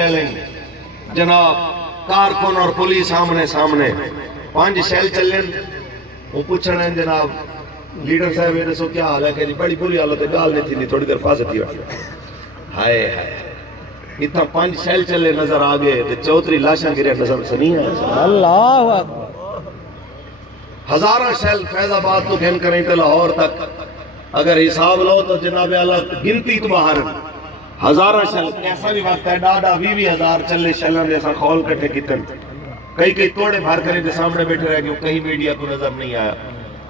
شیلیں جناب کارکن اور پولیس سامنے سامنے 5 شیل چلیں وہ پوچھنا ہے جناب لیڈر صاحب یہ دسو کیا حال ہے کہ بڑی بری حالت ہے گال نہیں تھی تھوڑی دیر فاصل تھی ہائے ہائے اتنا 5 شیل چلے نظر آگئے تو چوتری لاشاں گرے نظر سنی ہے اللہ اکبر ہزارہ شیل فیض آباد تو گھن کریں تو لاہور تک اگر حساب لو تو جناب اللہ گنتی تو باہر ہزارہ شیل ایسا بھی وقت ہے ڈاڈا 20,000 چلے شیلوں جیسا کھول کٹے کتن کئی توڑے بھار کریں تو سامنے بیٹھے رہے کہ کہیں میڈیا کو نظر نہیں آیا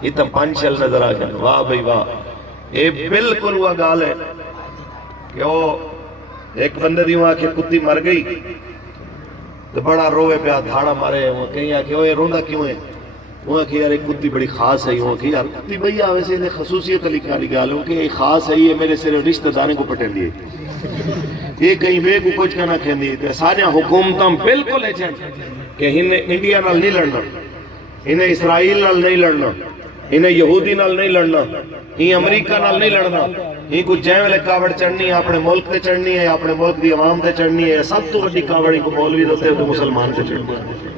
اتنا 5 شیل نظر آ گئے واہ بھائی واہ یہ بالکل ہوا گال ہے کہ وہ ایک بندے دی وہاں کہ کتی مر گئی تو بڑا روے پہ دھاڑا مارے وہ کہیں آکے وہ یہ روندا کیوں ہے وہ کہ یار ایک کتی بڑی خاص ہے وہ کہ یار کتی بھئی آوے سے انہیں خصوصیت علی کاری گالوں کہ یہ خاص ہے یہ میرے صرف رشتہ داریں کو پٹیں دیئے یہ کہیں بے کو کچھ کہنا کہیں دیئے تو سارے حکومتاں بالکل ہے کہ انہیں انڈیا نال نہیں لڑنا انہیں اسرائیل نال نہیں لڑنا انہیں یہودی نال نہیں لڑنا انہیں امریکہ نال نہیں لڑنا انہیں کچھ جائیں والے کاوڑ چڑھنی ہے اپنے ملک تے چڑھنی ہے اپنے ملک دی عوام تے چڑھنی ہے سب تو بڑی کاوڑی کو مولوی دوتے ہیں تو مسلمان تے چڑھنی ہے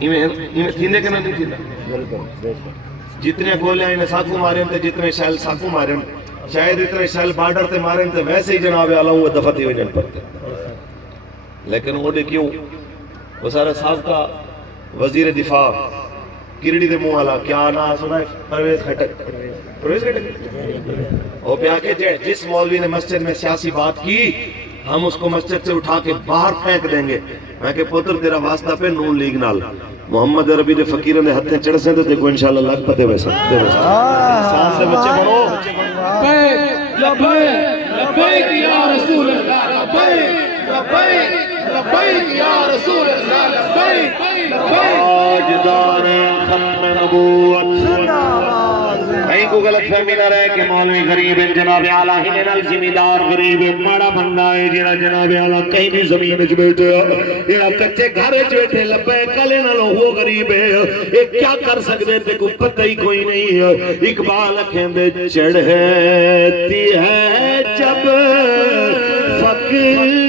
انہیں تھیندے کہ نہیں تھیندے جتنے گولے انہیں ساکو مارے ہیں جتنے شیل ساکو مارے ہیں شاید اتنے شیل بارڈر تے مارے ہیں ویسے ہی جناب اعلیٰ وہ دفعتی ہوئی نہیں پڑتے لیکن وہ نے کیوں وہ سارے صاحب کا وزیر دفاع کریڑی دے منہ والا کیا نا سنا ہے پرویز کھٹک وہ پہ آکے جس مولوی نے مسجد میں سیاسی بات کی ہم اس کو مسجد سے اٹھا کے باہر پھینک دیں گے میں کہ پتر تیرا واسطہ پہ نون لیگ نال محمد عربی دے فقیروں نے ہتھیں چڑھ سے تو دیکھو انشاءاللہ لگ پتے ویسا سان سے بچے بڑھو لبیک یا رسول اللہ لبیک یا رسول اللہ لبیک تاجدار ختم نبوت کہیں کو غلط فہمی نہ رہے کہ مولوی غریب ہیں جناب اعلیٰ ہی نال زمیندار غریب ہیں ماڑا بندہ ہے جنہا جناب اعلیٰ کہیں بھی زمین اچھ بیٹھے یا کچھے گھر اچھ بیٹھے لبے کلے نہ لو وہ غریب ہے ایک کیا کر سکتے تھے کو پتہ ہی کوئی نہیں ہے اقبال کھیندے چڑھتی ہے جب فقیر